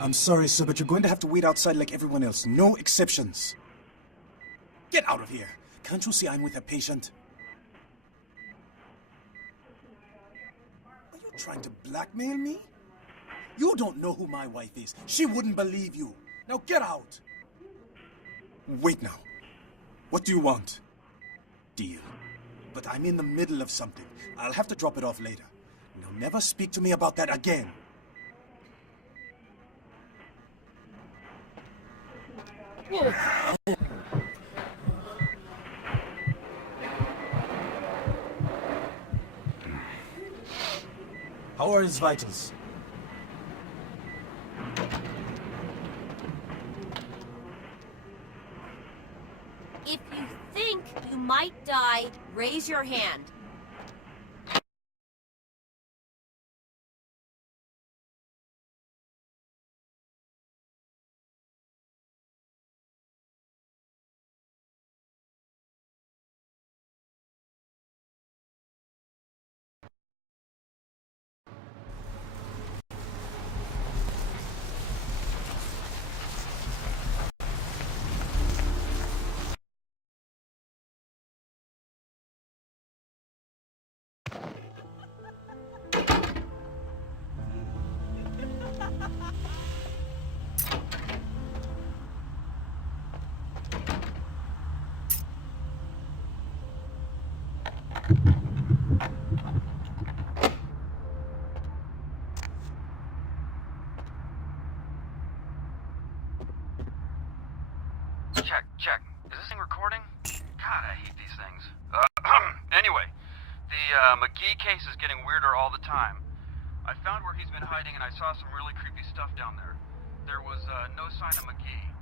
I'm sorry, sir, but you're going to have to wait outside like everyone else. No exceptions. Get out of here. Can't you see I'm with a patient? Are you trying to blackmail me? You don't know who my wife is. She wouldn't believe you. Now get out. Wait now. What do you want? Deal. But I'm in the middle of something. I'll have to drop it off later. Now never speak to me about that again. How are his vitals? If you think you might die, raise your hand. Check. Is this thing recording? God, I hate these things. Anyway, the McGee case is getting weirder all the time. I found where he's been hiding and I saw some really creepy stuff down there. There was no sign of McGee.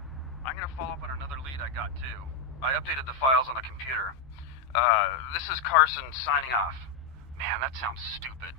I'm gonna follow up on another lead I got too. I updated the files on the computer. This is Carson signing off. Man, that sounds stupid.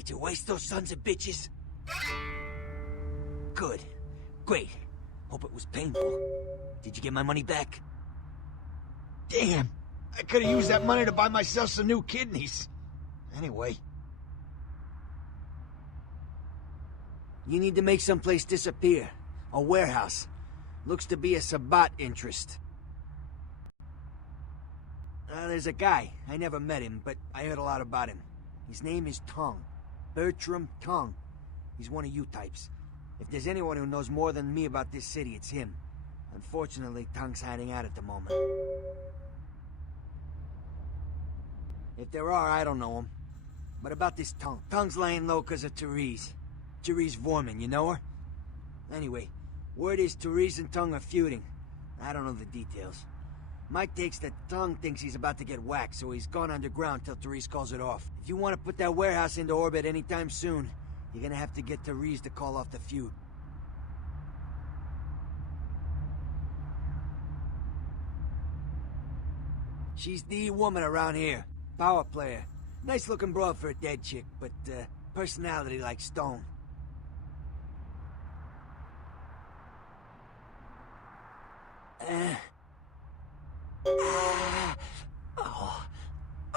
Did you waste those sons of bitches? Good. Great. Hope it was painful. Did you get my money back? Damn! I could have used that money to buy myself some new kidneys. Anyway. You need to make someplace disappear. A warehouse. Looks to be a Sabbat interest. There's a guy. I never met him, but I heard a lot about him. His name is Tongue. Bertram Tongue. He's one of you types. If there's anyone who knows more than me about this city, it's him. Unfortunately, Tongue's hiding out at the moment. If there are, I don't know him. But about this Tongue. Tongue's laying low because of Therese. Therese Vorman, you know her? Anyway, word is Therese and Tongue are feuding. I don't know the details. My take's that Tongue thinks he's about to get whacked, so he's gone underground till Therese calls it off. If you want to put that warehouse into orbit anytime soon, you're gonna have to get Therese to call off the feud. She's the woman around here. Power player. Nice looking broad for a dead chick, but personality like stone.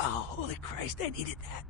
Oh, holy Christ, I needed that.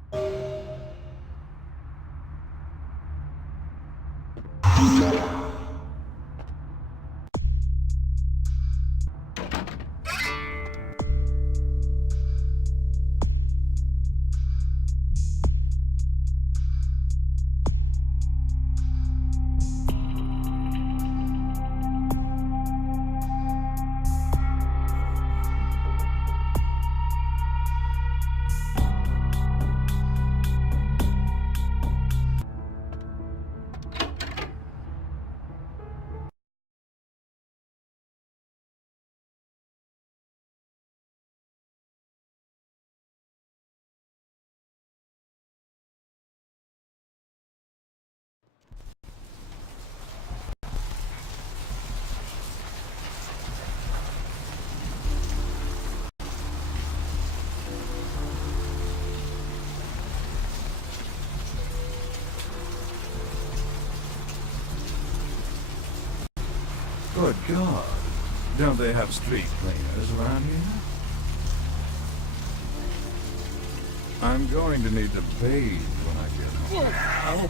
Good God. Don't they have street cleaners around here? I'm going to need to bathe when I get home.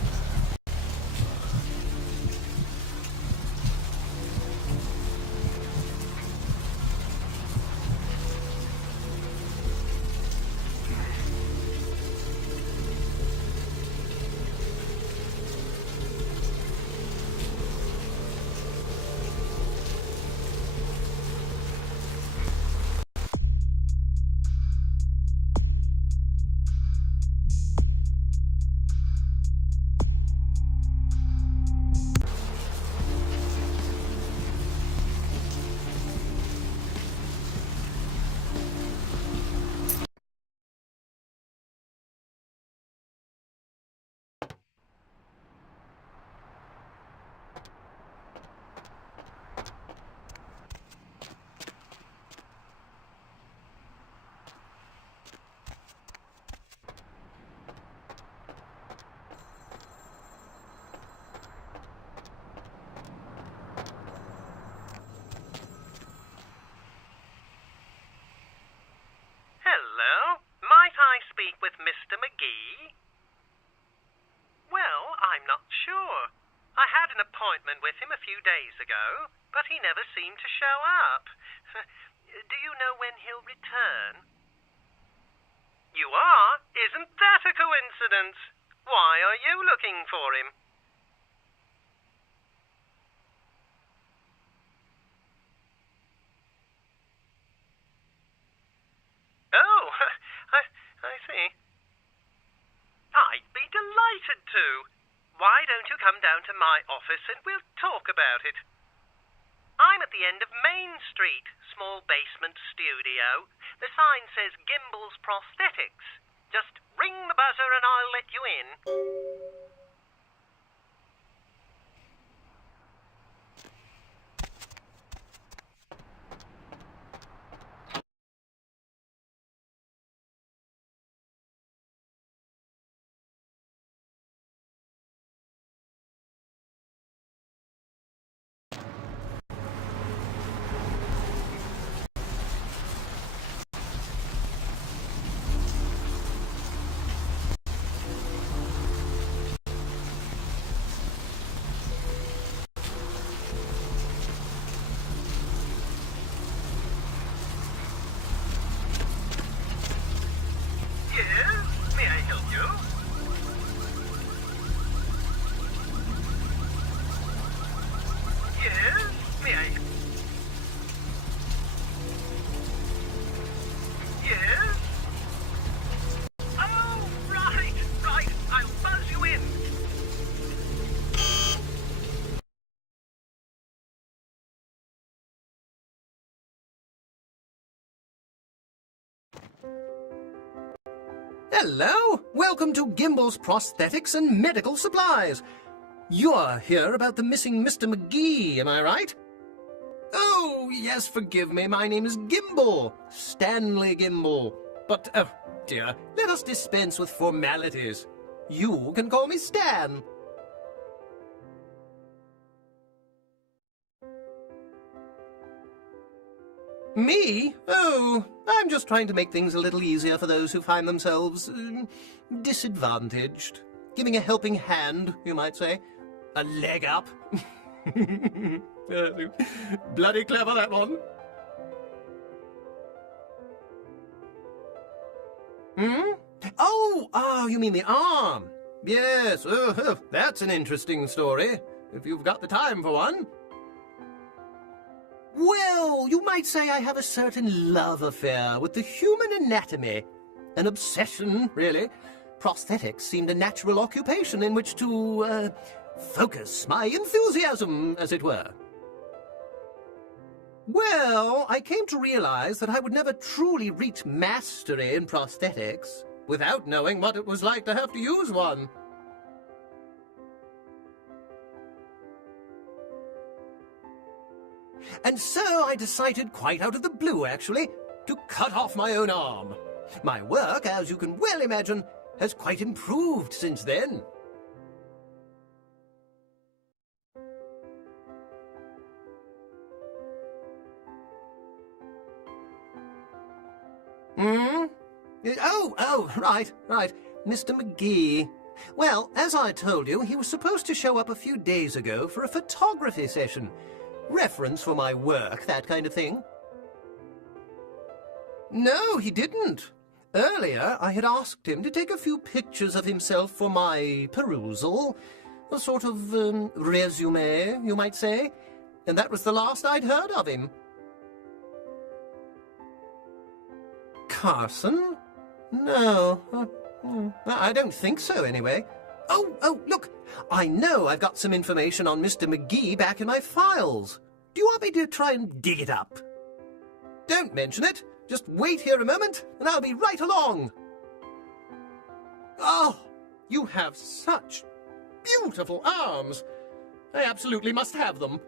Hello? Might I speak with Mr. McGee? Well, I'm not sure. I had an appointment with him a few days ago, but he never seemed to show up. Do you know when he'll return? You are? Isn't that a coincidence? Why are you looking for him? Oh, I see. I'd be delighted to. Why don't you come down to my office and we'll talk about it? I'm at the end of Main Street, small basement studio. The sign says Gimbel's Prosthetics. Just ring the buzzer and I'll let you in. Hello! Welcome to Gimble's Prosthetics and Medical Supplies. You're here about the missing Mr. McGee, am I right? Oh, yes, forgive me. My name is Gimble. Stanley Gimble. But, oh, dear, let us dispense with formalities. You can call me Stan. Me? Oh, I'm just trying to make things a little easier for those who find themselves disadvantaged. Giving a helping hand, you might say. A leg up. Bloody clever, that one. Oh, you mean the arm. Yes, that's an interesting story, if you've got the time for one. Well, you might say I have a certain love affair with the human anatomy. An obsession, really. Prosthetics seemed a natural occupation in which to, focus my enthusiasm, as it were. Well, I came to realize that I would never truly reach mastery in prosthetics without knowing what it was like to have to use one. And so I decided, quite out of the blue actually, to cut off my own arm. My work, as you can well imagine, has quite improved since then. Oh, right. Mr. McGee. Well, as I told you, he was supposed to show up a few days ago for a photography session. Reference for my work, that kind of thing. No, he didn't. Earlier, I had asked him to take a few pictures of himself for my perusal. A sort of, resume, you might say. And that was the last I'd heard of him. Carson? No. I don't think so, anyway. Oh, look! I know I've got some information on Mr. McGee back in my files. Do you want me to try and dig it up? Don't mention it. Just wait here a moment, and I'll be right along. Oh, you have such beautiful arms. I absolutely must have them.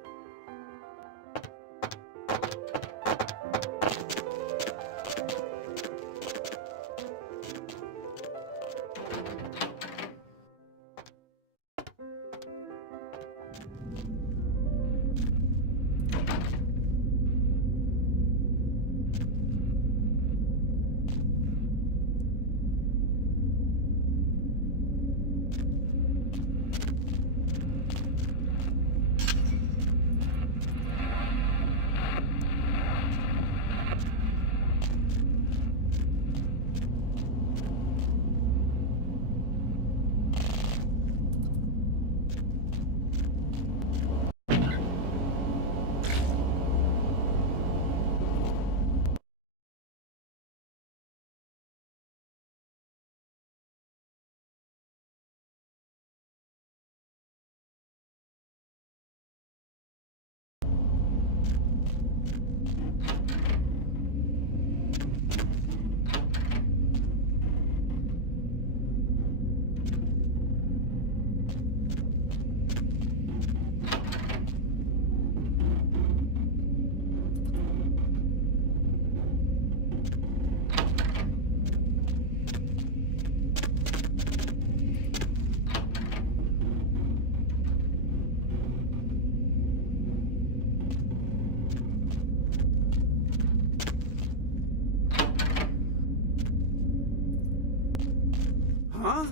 Huh?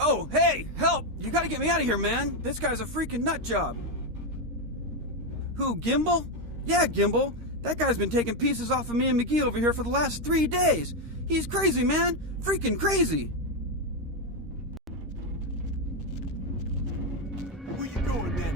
Oh, hey, help! You gotta get me out of here, man! This guy's a freaking nut job! Who, Gimble? Yeah, Gimble. That guy's been taking pieces off of me and McGee over here for the last 3 days. He's crazy, man! Freaking crazy! Where you going, man?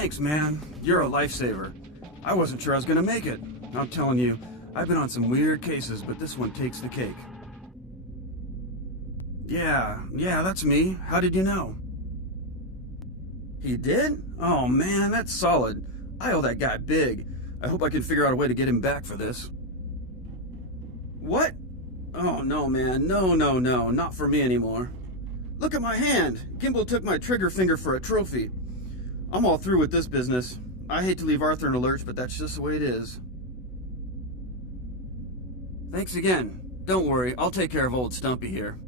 Thanks, man. You're a lifesaver. I wasn't sure I was gonna make it. I'm telling you, I've been on some weird cases, but this one takes the cake. Yeah, that's me. How did you know? He did? Oh man, that's solid. I owe that guy big. I hope I can figure out a way to get him back for this. What? Oh no, man. No, not for me anymore. Look at my hand. Gimbal took my trigger finger for a trophy. I'm all through with this business. I hate to leave Arthur in a lurch, but that's just the way it is. Thanks again. Don't worry, I'll take care of old Stumpy here.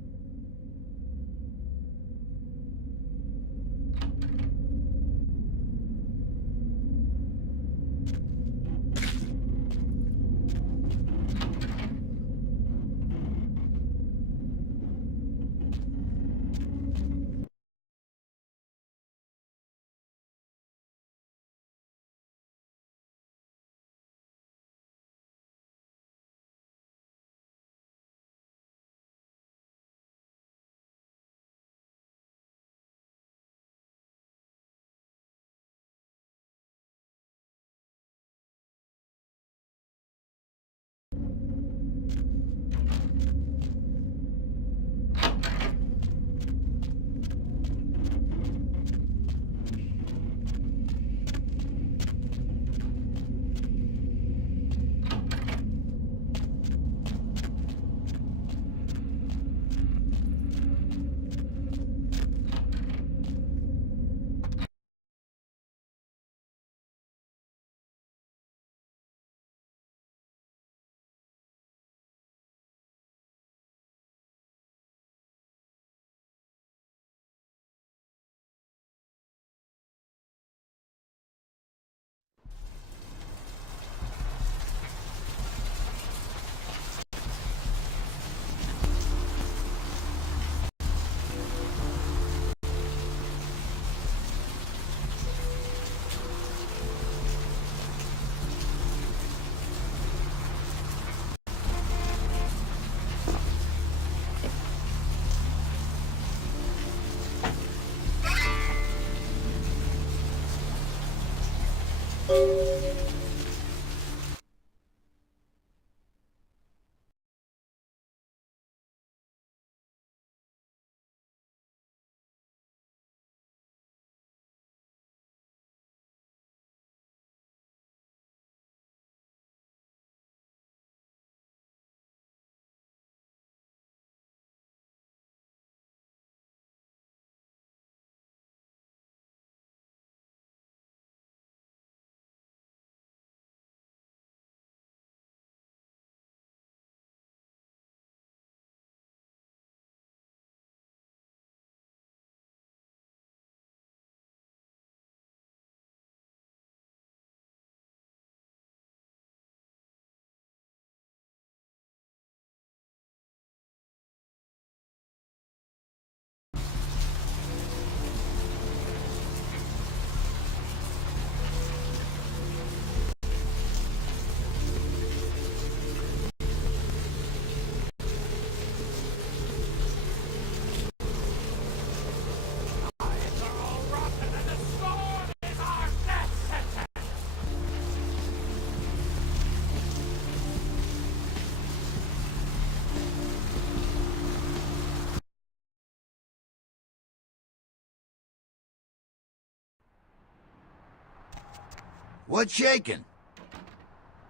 What's shaking?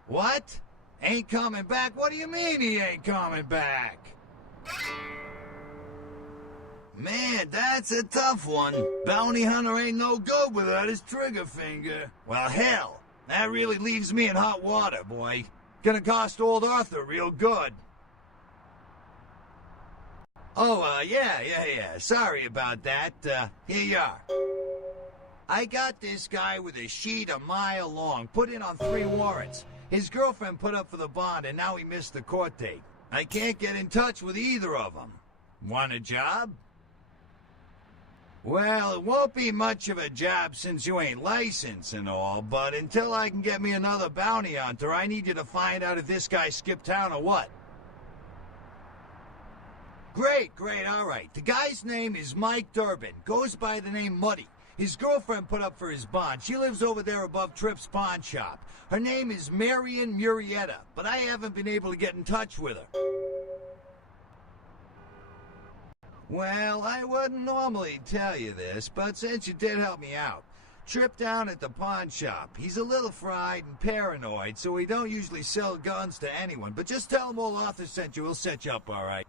What? Ain't coming back? What do you mean he ain't coming back? Man, that's a tough one. Bounty hunter ain't no good without his trigger finger. Well, hell, that really leaves me in hot water, boy. Gonna cost old Arthur real good. Oh, yeah. Sorry about that. Here you are. I got this guy with a sheet a mile long, put in on 3 warrants. His girlfriend put up for the bond, and now he missed the court date. I can't get in touch with either of them. Want a job? Well, it won't be much of a job since you ain't licensed and all, but until I can get me another bounty hunter, I need you to find out if this guy skipped town or what. Great, all right. The guy's name is Mike Durbin. Goes by the name Muddy. His girlfriend put up for his bond. She lives over there above Tripp's pawn shop. Her name is Marion Murrieta, but I haven't been able to get in touch with her. Well, I wouldn't normally tell you this, but since you did help me out, Tripp down at the pawn shop. He's a little fried and paranoid, so he don't usually sell guns to anyone, but just tell him old Arthur sent you, he'll set you up all right.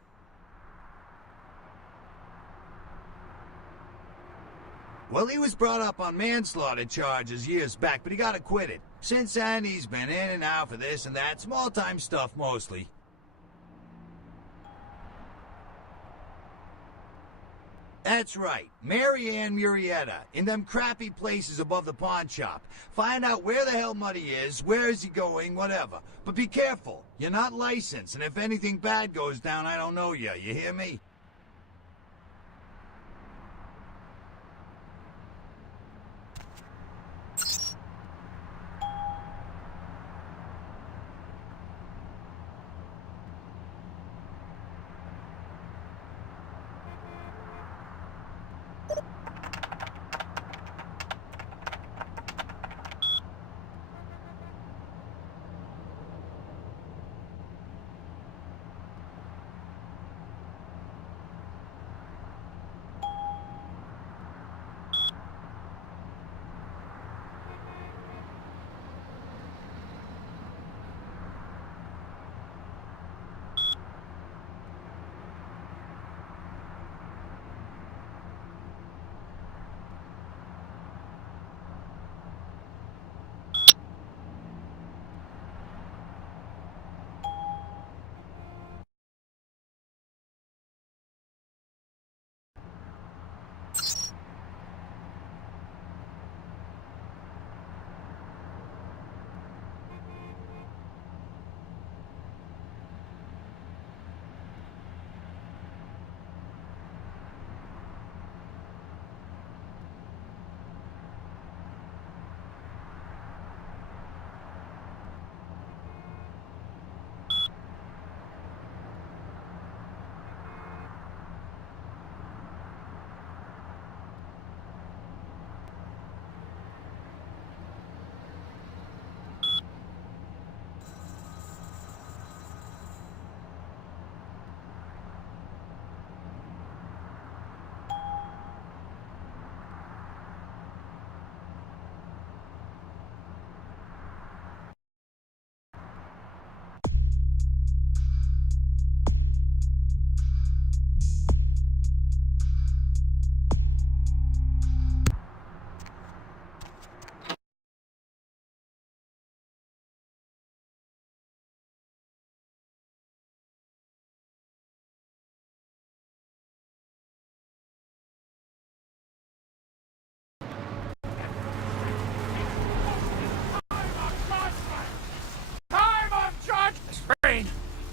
Well, he was brought up on manslaughter charges years back, but he got acquitted. Since then, he's been in and out for this and that, small-time stuff mostly. That's right, Marianne Murrieta, in them crappy places above the pawn shop. Find out where the hell Muddy is, where is he going, whatever. But be careful, you're not licensed, and if anything bad goes down, I don't know you hear me?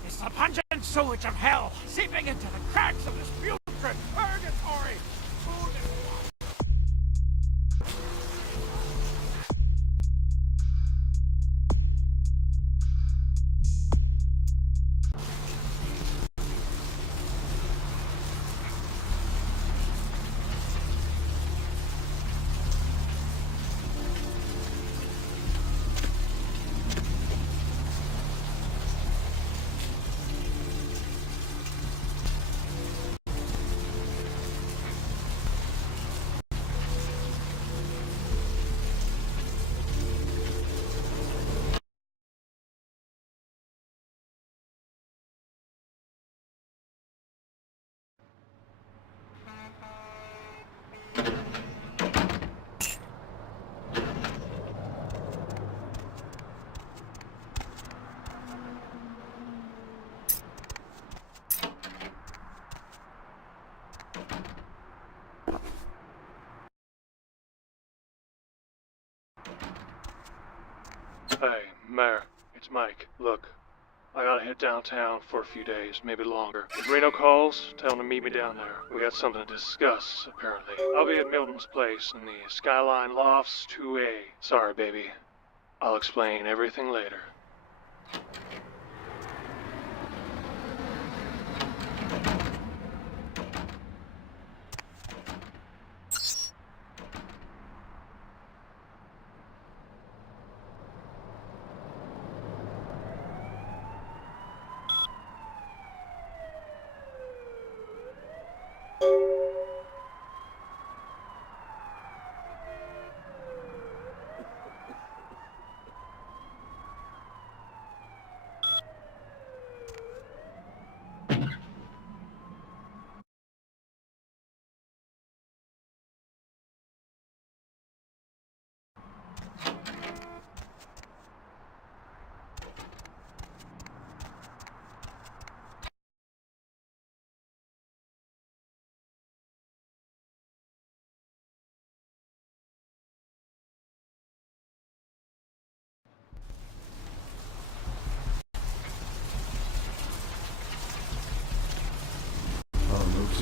It's the pungent sewage of hell, seeping into the cracks of this putrid purgatory. Hey, Mayor, it's Mike. Look, I gotta head downtown for a few days, maybe longer. If Reno calls, tell him to meet me down there. We got something to discuss, apparently. I'll be at Milton's place in the Skyline Lofts 2A. Sorry, baby. I'll explain everything later.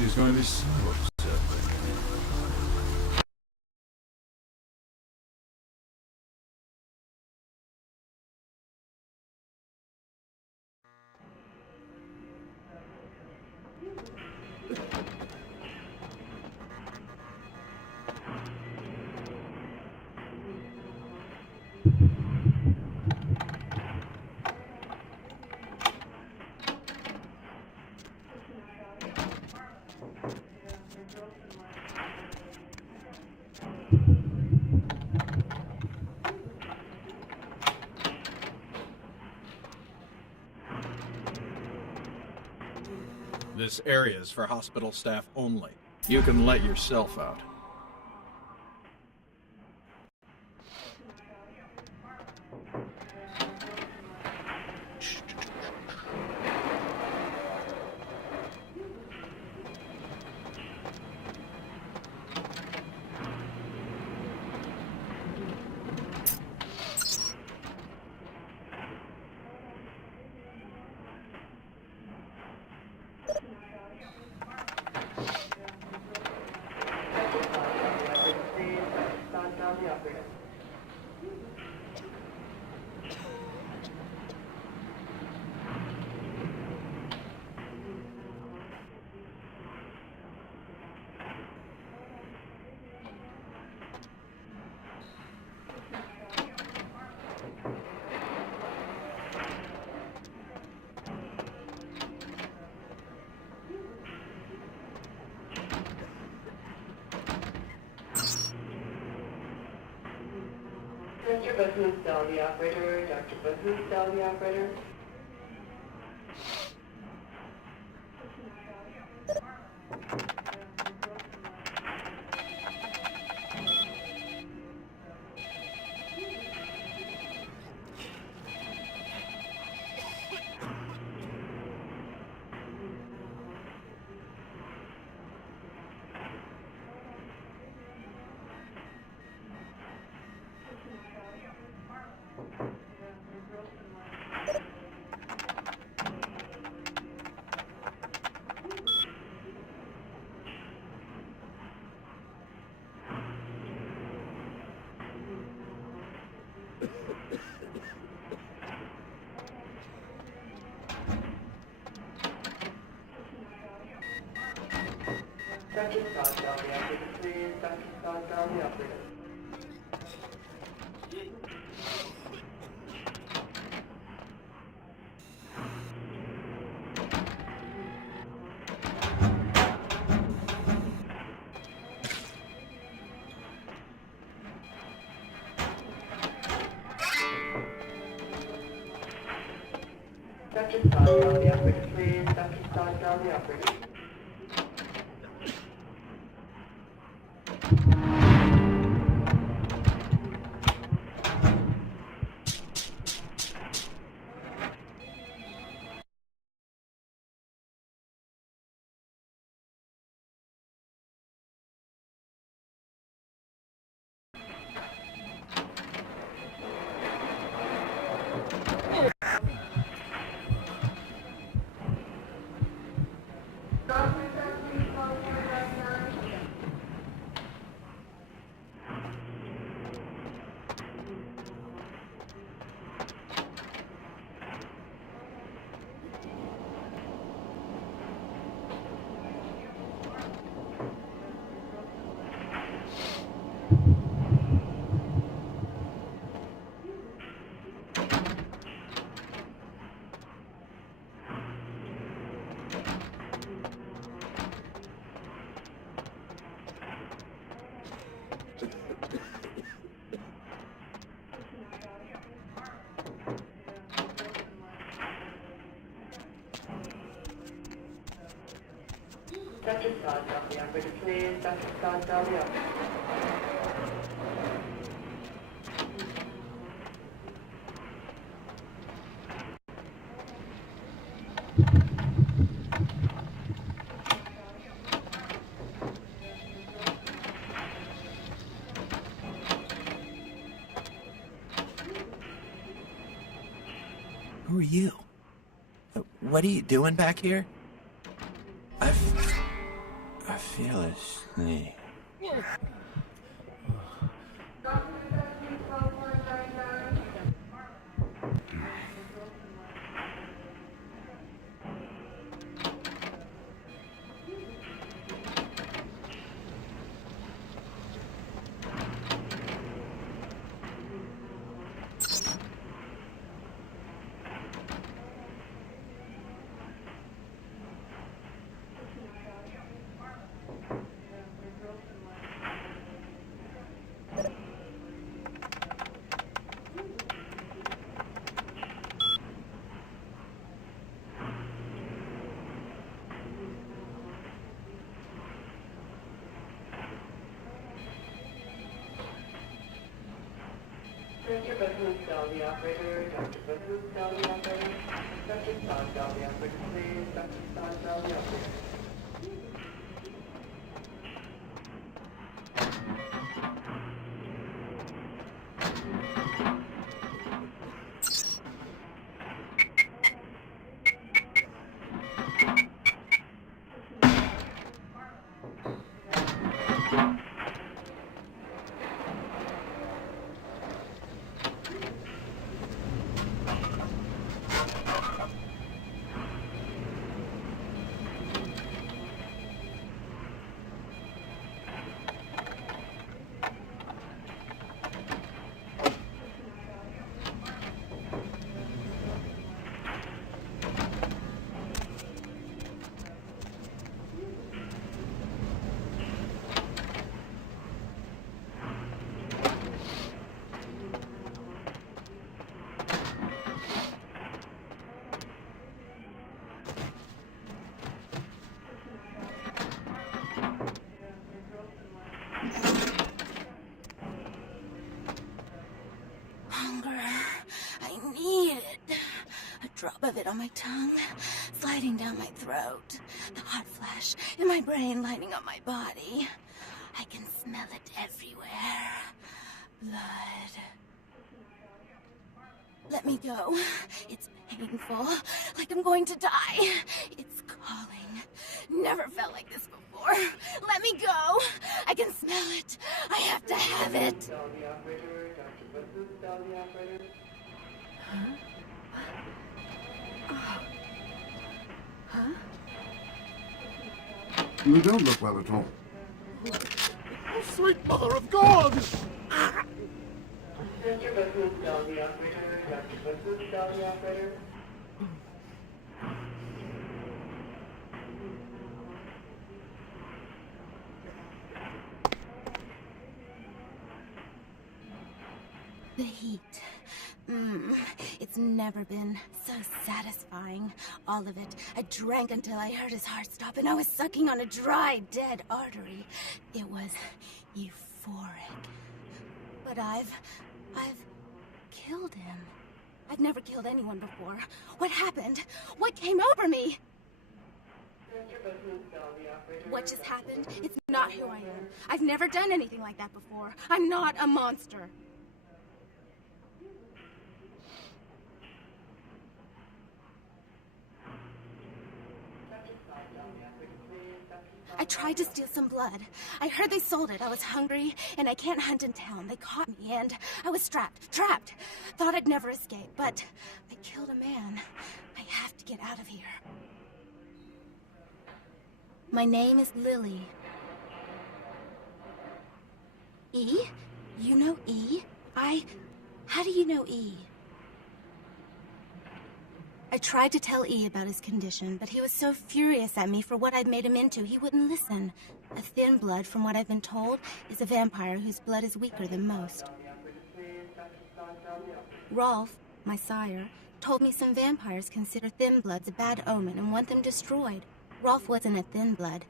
she's going to be so upset with me. This area is for hospital staff only. You can let yourself out. Mr. Boothman, tell the operator. Dr. Boothman, tell the operator. Dr. Scott, tell the operator, please. Dr. Scott, tell the operator. Dr. Scott, tell the operator, please. Dr. Scott, tell the operator. Dr. Scott, tell the operator, please. Dr. Scott, tell the operator. Who are you? What are you doing back here? feel asleep. Dr. Bethlehem, tell the operator. Dr. Bethlehem, tell the operator. Dr. Stein, tell the operator, please. Dr. Stein, tell the operator. Drop of it on my tongue, sliding down my throat. The hot flash in my brain lighting up my body. I can smell it everywhere. Blood. Let me go. It's painful, like I'm going to die. It's calling. Never felt like this before. Let me go. I can smell it. I have to have it. Tell the operator. Dr. Bethlehem, tell the operator. Huh? Huh? You don't look well at all. Oh, sweet mother of God! Dr. Bethlehem, tell the operator. Dr. Bethlehem, tell the operator. The heat. It's never been so satisfying. All of it. I drank until I heard his heart stop, and I was sucking on a dry, dead artery. It was euphoric. But I've killed him. I've never killed anyone before. What happened? What came over me? What just happened? It's not who I am. I've never done anything like that before. I'm not a monster. I tried to steal some blood. I heard they sold it. I was hungry, and I can't hunt in town. They caught me, and I was trapped. Thought I'd never escape, but I killed a man. I have to get out of here. My name is Lily. E? You know E? How do you know E? I tried to tell E about his condition, but he was so furious at me for what I'd made him into, he wouldn't listen. A thin blood, from what I've been told, is a vampire whose blood is weaker than most. Rolf, my sire, told me some vampires consider thin bloods a bad omen and want them destroyed. Rolf wasn't a thin blood,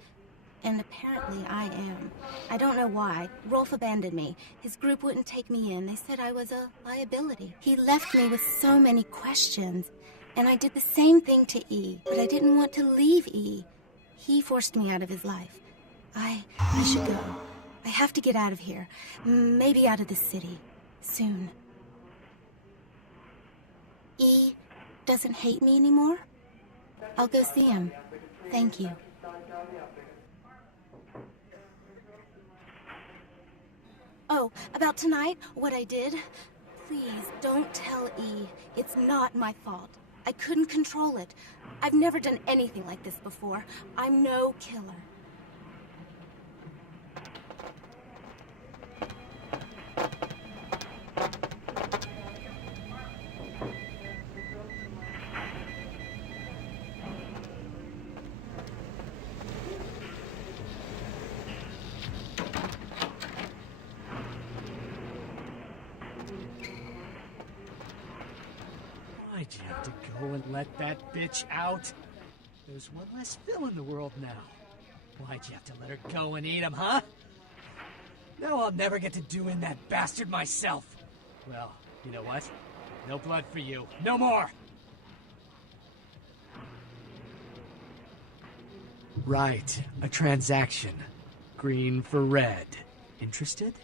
and apparently I am. I don't know why. Rolf abandoned me. His group wouldn't take me in. They said I was a liability. He left me with so many questions. And I did the same thing to E, but I didn't want to leave E. He forced me out of his life. I should go. I have to get out of here. Maybe out of the city. Soon. E doesn't hate me anymore? I'll go see him. Thank you. Oh, about tonight, what I did? Please, don't tell E. It's not my fault. I couldn't control it. I've never done anything like this before. I'm no killer. Why'd you have to go and let that bitch out? There's one less Phil in the world now. Why'd you have to let her go and eat him, huh? Now I'll never get to do in that bastard myself. Well, you know what? No blood for you. No more! Right, a transaction. Green for red. Interested?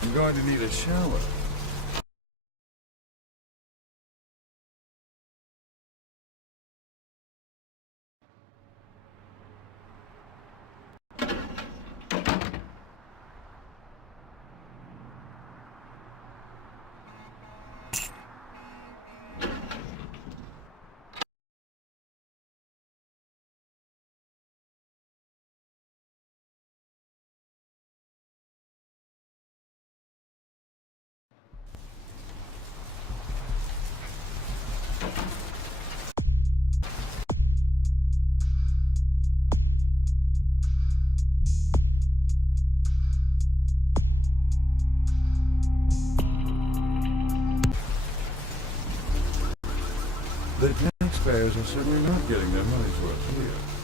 I'm going to need a shower. The taxpayers are certainly not getting their money's worth here.